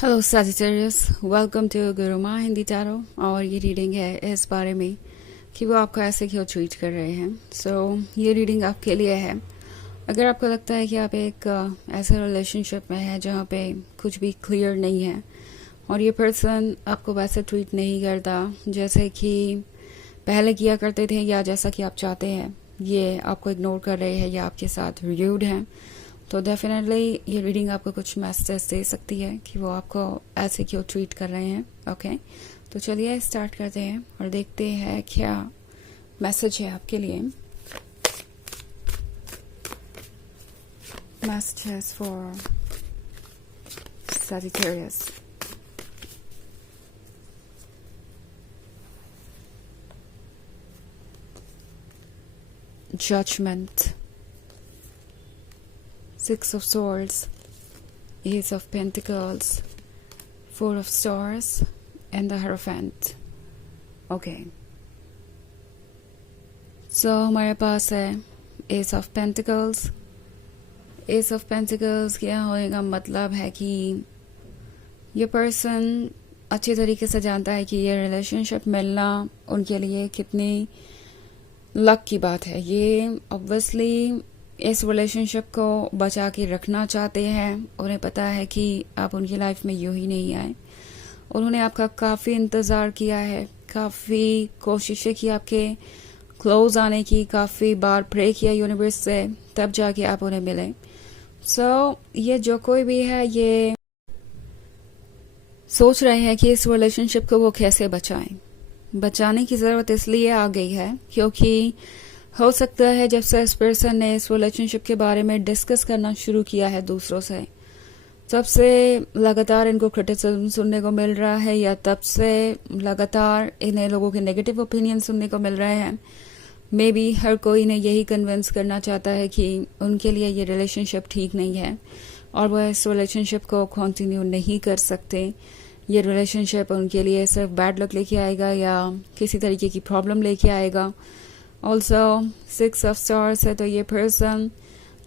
Hello Sagittarius, welcome to Guruma Hindi tarot. और ये reading है इस बारे में कि वो आपको ऐसे क्यों ट्रीट कर रहे हैं। ये रीडिंग आपके लिए है। अगर आपको लगता है कि आप एक ऐसे रिलेशनशिप में हैं जहाँ पे कुछ भी क्लियर नहीं है और ये पर्सन आपको वैसे ट्रीट नहीं करता जैसे कि पहले किया करते थे या जैसा कि आप चाहते हैं, ये आपको इग्नोर कर रहे हैं या आपके साथ रूड हैं, तो डेफिनेटली ये रीडिंग आपको कुछ मैसेज दे सकती है कि वो आपको ऐसे क्यों ट्रीट कर रहे हैं। ओके, तो चलिए स्टार्ट करते हैं और देखते हैं क्या मैसेज है आपके लिए। Message for Sagittarius। Judgment, Six of Swords, Ace of Pentacles, Four of Swords, and the Hierophant। Okay, so हमारे पास है Ace of Pentacles। Ace of Pentacles क्या होएगा, मतलब है कि ये पर्सन अच्छे तरीके से जानता है कि ये रिलेशनशिप मिलना उनके लिए कितनी लक की बात है। ये ऑब्वियसली इस रिलेशनशिप को बचा के रखना चाहते हैं। उन्हें पता है कि आप उनकी लाइफ में यूं ही नहीं आए। उन्होंने आपका काफ़ी इंतज़ार किया है, काफ़ी कोशिशें की आपके क्लोज आने की, काफ़ी बार प्रे किया यूनिवर्स से, तब जाके आप उन्हें मिले। ये जो कोई भी है ये सोच रहे हैं कि इस रिलेशनशिप को वो कैसे बचाएं। बचाने की ज़रूरत इसलिए आ गई है क्योंकि हो सकता है जब से इस पर्सन ने इस रिलेशनशिप के बारे में डिस्कस करना शुरू किया है दूसरों से, तब से लगातार इनको क्रिटिसिज्म सुनने को मिल रहा है या तब से लगातार इन्हें लोगों के नेगेटिव ओपिनियन सुनने को मिल रहे हैं। मे बी हर कोई इन्हें यही कन्विंस करना चाहता है कि उनके लिए ये रिलेशनशिप ठीक नहीं है और वह इस रिलेशनशिप को कंटिन्यू नहीं कर सकते। ये रिलेशनशिप उनके लिए सिर्फ बैड लक लेके आएगा या किसी तरीके की प्रॉब्लम लेके आएगा। ऑल्सो सिक्स ऑफ स्टार्स है, तो ये पर्सन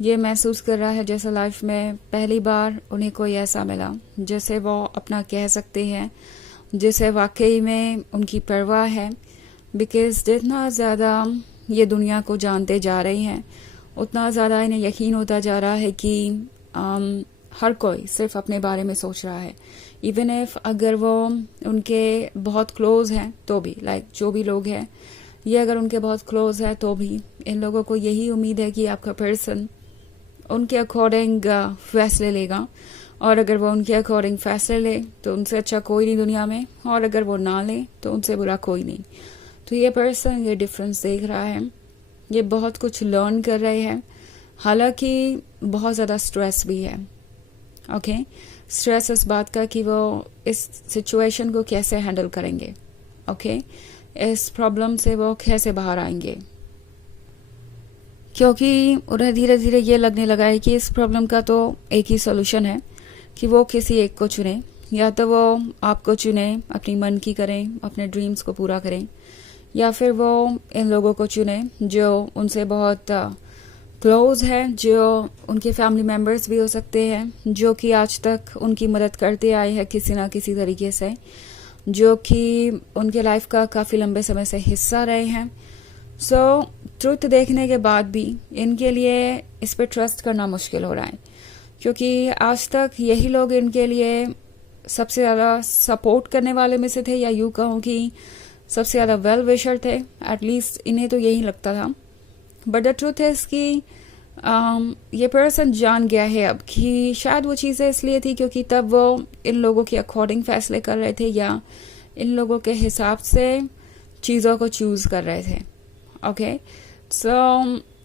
ये महसूस कर रहा है जैसे लाइफ में पहली बार उन्हें कोई ऐसा मिला जिसे वो अपना कह सकते हैं, जिसे वाकई में उनकी परवाह है। बिकॉज जितना ज़्यादा ये दुनिया को जानते जा रहे हैं उतना ज़्यादा इन्हें यकीन होता जा रहा है कि हर कोई सिर्फ अपने बारे में सोच रहा है। इवन इफ अगर वो उनके बहुत क्लोज हैं तो भी, लाइक जो भी लोग हैं ये अगर उनके बहुत क्लोज है तो भी इन लोगों को यही उम्मीद है कि आपका पर्सन उनके अकॉर्डिंग फैसले लेगा, और अगर वो उनके अकॉर्डिंग फैसले ले तो उनसे अच्छा कोई नहीं दुनिया में, और अगर वो ना ले तो उनसे बुरा कोई नहीं। तो ये पर्सन ये डिफरेंस देख रहा है, ये बहुत कुछ लर्न कर रहे हैं। हालांकि बहुत ज़्यादा स्ट्रेस भी है। ओके, स्ट्रेस इस बात का कि वो इस सिचुएशन को कैसे हैंडल करेंगे। ओके, इस प्रॉब्लम से वो कैसे बाहर आएंगे, क्योंकि उन्हें धीरे धीरे ये लगने लगा है कि इस प्रॉब्लम का तो एक ही सोल्यूशन है कि वो किसी एक को चुने, या तो वो आपको चुने, अपनी मन की करें, अपने ड्रीम्स को पूरा करें, या फिर वो इन लोगों को चुने जो उनसे बहुत क्लोज है, जो उनके फैमिली मेम्बर्स भी हो सकते हैं, जो कि आज तक उनकी मदद करते आए हैं किसी ना किसी तरीके से, जो कि उनके लाइफ का काफ़ी लंबे समय से हिस्सा रहे हैं। ट्रुथ देखने के बाद भी इनके लिए इस पर ट्रस्ट करना मुश्किल हो रहा है, क्योंकि आज तक यही लोग इनके लिए सबसे ज़्यादा सपोर्ट करने वाले में से थे, या यूँ कहूँ कि सबसे ज़्यादा वेल विशर थे। एटलीस्ट इन्हें तो यही लगता था। बट द ट्रूथ है कि ये पर्सन जान गया है अब कि शायद वो चीज़ें इसलिए थी क्योंकि तब वो इन लोगों के अकॉर्डिंग फैसले कर रहे थे या इन लोगों के हिसाब से चीज़ों को चूज़ कर रहे थे। ओके,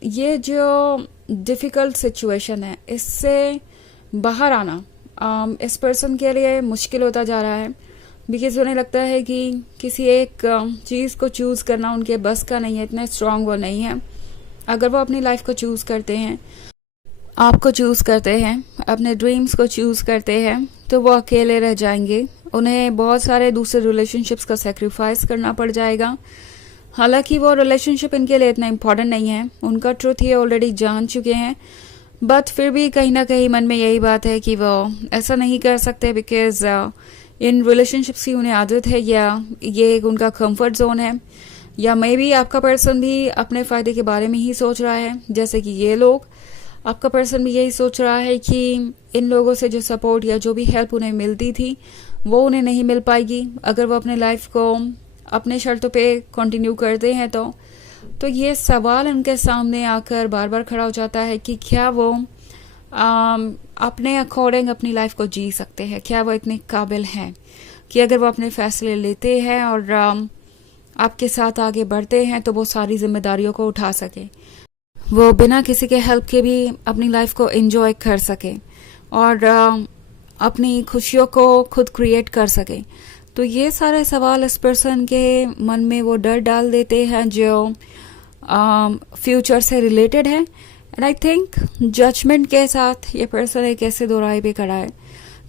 ये जो डिफ़िकल्ट सिचुएशन है इससे बाहर आना इस पर्सन के लिए मुश्किल होता जा रहा है। बिकॉज उन्हें लगता है कि किसी एक चीज़ को चूज़ करना उनके बस का नहीं है, इतने स्ट्रांग वो नहीं है। अगर वो अपनी लाइफ को चूज़ करते हैं, आपको चूज़ करते हैं, अपने ड्रीम्स को चूज़ करते हैं, तो वो अकेले रह जाएंगे। उन्हें बहुत सारे दूसरे रिलेशनशिप्स का सेक्रीफाइस करना पड़ जाएगा। हालांकि वो रिलेशनशिप इनके लिए इतना इम्पोर्टेंट नहीं है, उनका ट्रुथ ये ऑलरेडी जान चुके हैं, बट फिर भी कहीं ना कहीं मन में यही बात है कि वो ऐसा नहीं कर सकते, बिकॉज इन रिलेशनशिप्स की उन्हें आदत है, या ये एक उनका कंफर्ट जोन है, या मे बी आपका पर्सन भी अपने फ़ायदे के बारे में ही सोच रहा है, जैसे कि ये लोग। आपका पर्सन भी यही सोच रहा है कि इन लोगों से जो सपोर्ट या जो भी हेल्प उन्हें मिलती थी वो उन्हें नहीं मिल पाएगी अगर वो अपने लाइफ को अपने शर्तों पे कंटिन्यू करते हैं। तो ये सवाल उनके सामने आकर बार बार खड़ा हो जाता है कि क्या वो अपने अकॉर्डिंग अपनी लाइफ को जी सकते हैं, क्या वो इतने काबिल हैं कि अगर वो अपने फैसले लेते हैं और आपके साथ आगे बढ़ते हैं तो वो सारी जिम्मेदारियों को उठा सके, वो बिना किसी के हेल्प के भी अपनी लाइफ को एंजॉय कर सके और अपनी खुशियों को खुद क्रिएट कर सके। तो ये सारे सवाल इस पर्सन के मन में वो डर डाल देते हैं जो फ्यूचर से रिलेटेड है। एंड आई थिंक जजमेंट के साथ ये पर्सन एक ऐसे दोराहे पे खड़ा है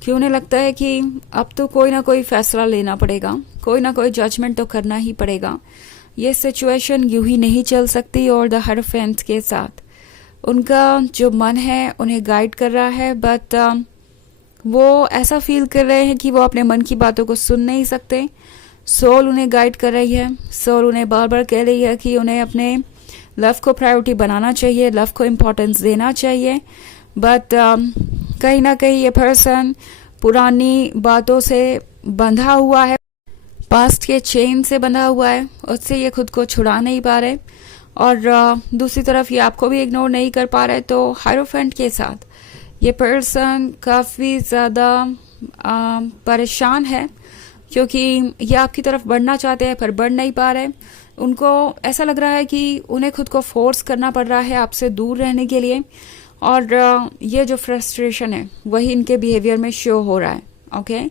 कि उन्हें लगता है कि अब तो कोई ना कोई फैसला लेना पड़ेगा, कोई ना कोई जजमेंट तो करना ही पड़ेगा, ये सिचुएशन यूं ही नहीं चल सकती। और द हायरोफेंट के साथ उनका जो मन है उन्हें गाइड कर रहा है, बट वो ऐसा फील कर रहे हैं कि वो अपने मन की बातों को सुन नहीं सकते। सोल उन्हें गाइड कर रही है, सोल उन्हें बार बार कह रही है कि उन्हें अपने लव को प्रायोरिटी बनाना चाहिए, लव को इम्पोर्टेंस देना चाहिए। बट कहीं ना कहीं ये पर्सन पुरानी बातों से बंधा हुआ है, पास्ट के चेन से बंधा हुआ है, उससे ये खुद को छुड़ा नहीं पा रहे और दूसरी तरफ ये आपको भी इग्नोर नहीं कर पा रहे। तो हायरोफेंट के साथ ये पर्सन काफ़ी ज़्यादा परेशान है क्योंकि ये आपकी तरफ बढ़ना चाहते हैं पर बढ़ नहीं पा रहे। उनको ऐसा लग रहा है कि उन्हें खुद को फोर्स करना पड़ रहा है आपसे दूर रहने के लिए, और ये जो फ्रस्ट्रेशन है वही इनके बिहेवियर में शो हो रहा है। ओके,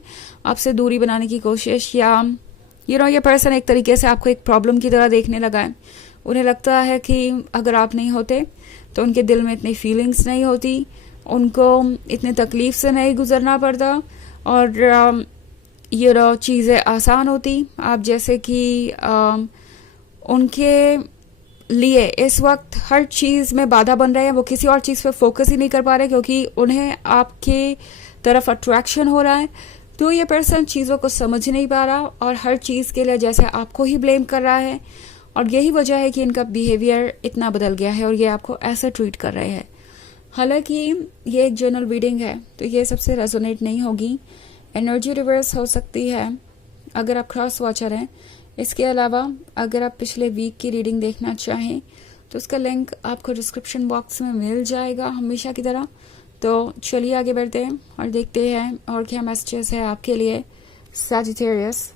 आपसे दूरी बनाने की कोशिश, या ये पर्सन एक तरीके से आपको एक प्रॉब्लम की तरह देखने लगा है। उन्हें लगता है कि अगर आप नहीं होते तो उनके दिल में इतनी फीलिंग्स नहीं होती, उनको इतनी तकलीफ से नहीं गुजरना पड़ता और चीज़ें आसान होती। आप जैसे कि उनके लिए इस वक्त हर चीज़ में बाधा बन रहे हैं, वो किसी और चीज़ पे फोकस ही नहीं कर पा रहे क्योंकि उन्हें आपके तरफ अट्रैक्शन हो रहा है। तो ये पर्सन चीज़ों को समझ नहीं पा रहा और हर चीज़ के लिए जैसे आपको ही ब्लेम कर रहा है, और यही वजह है कि इनका बिहेवियर इतना बदल गया है और ये आपको ऐसा ट्रीट कर रहे हैं। हालांकि ये एक जनरल रीडिंग है तो ये सबसे रेजोनेट नहीं होगी, एनर्जी रिवर्स हो सकती है अगर आप क्रॉस वॉचर हैं। इसके अलावा अगर आप पिछले वीक की रीडिंग देखना चाहें तो उसका लिंक आपको डिस्क्रिप्शन बॉक्स में मिल जाएगा हमेशा की तरह। तो चलिए आगे बढ़ते हैं और देखते हैं और क्या मैसेजेस है आपके लिए Sagittarius.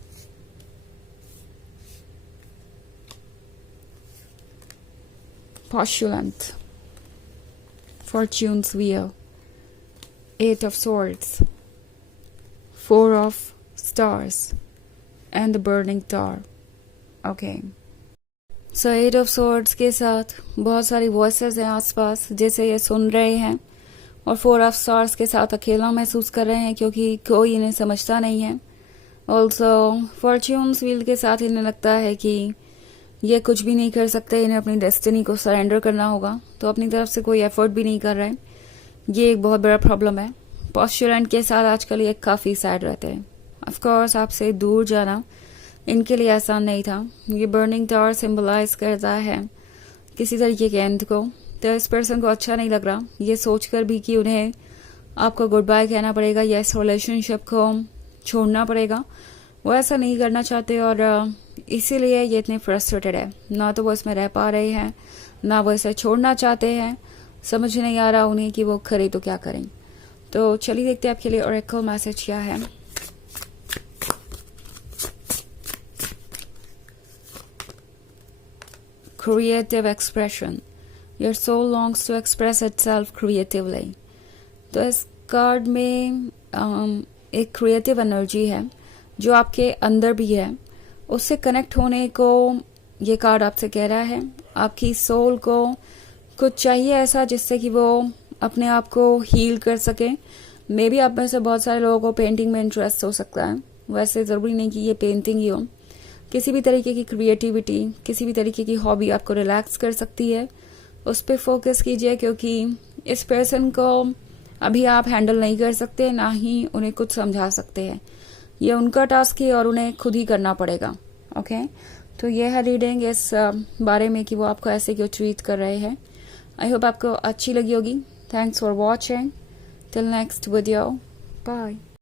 Postulant, Fortune's Wheel, Eight of Swords, Four of Stars, and the Burning Tower. Okay. So Eight of Swords के साथ बहुत सारी वॉइसेस हैं आसपास जैसे ये सुन रहे हैं, और Four of Stars के साथ अकेला महसूस कर रहे हैं क्योंकि कोई इन्हें समझता नहीं है। ऑल्सो Fortune's Wheel के साथ इन्हें लगता है कि ये कुछ भी नहीं कर सकते, इन्हें अपनी डेस्टिनी को सरेंडर करना होगा, तो अपनी तरफ से कोई एफर्ट भी नहीं कर रहे हैं। ये एक बहुत बड़ा प्रॉब्लम है। पॉस्चुलेंट के साथ आजकल ये काफ़ी सैड रहते हैं। ऑफ कोर्स आपसे दूर जाना इनके लिए आसान नहीं था। ये बर्निंग टावर सिंबलाइज करता है किसी तरीके के एंड को, तो इस पर्सन को अच्छा नहीं लग रहा ये सोचकर भी कि उन्हें आपको गुड बाय कहना पड़ेगा या इस रिलेशनशिप को छोड़ना पड़ेगा। वो ऐसा नहीं करना चाहते और इसीलिए ये इतने फ्रस्ट्रेटेड है। ना तो वो इसमें रह पा रहे हैं, ना वो इसे छोड़ना चाहते हैं। समझ नहीं आ रहा उन्हें कि वो करें तो क्या करें। तो चलिए देखते हैं आपके लिए ओरेकल मैसेज क्या है। Creative expression, your soul longs to express itself creatively. तो इस कार्ड में एक क्रिएटिव एनर्जी है जो आपके अंदर भी है, उससे कनेक्ट होने को ये कार्ड आपसे कह रहा है। आपकी सोल को कुछ चाहिए ऐसा जिससे कि वो अपने आप को हील कर सके। मे बी आप में से बहुत सारे लोगों को पेंटिंग में इंटरेस्ट हो सकता है, वैसे ज़रूरी नहीं कि ये पेंटिंग ही हो। किसी भी तरीके की क्रिएटिविटी, किसी भी तरीके की हॉबी आपको रिलैक्स कर सकती है, उस पर फोकस कीजिए क्योंकि इस पर्सन को अभी आप हैंडल नहीं कर सकते, ना ही उन्हें कुछ समझा सकते हैं। ये उनका टास्क है और उन्हें खुद ही करना पड़ेगा। ओके, तो ये है रीडिंग इस बारे में कि वो आपको ऐसे क्यों ट्रीट कर रहे हैं। आई होप आपको अच्छी लगी होगी। Thanks for watching. Till next video, bye.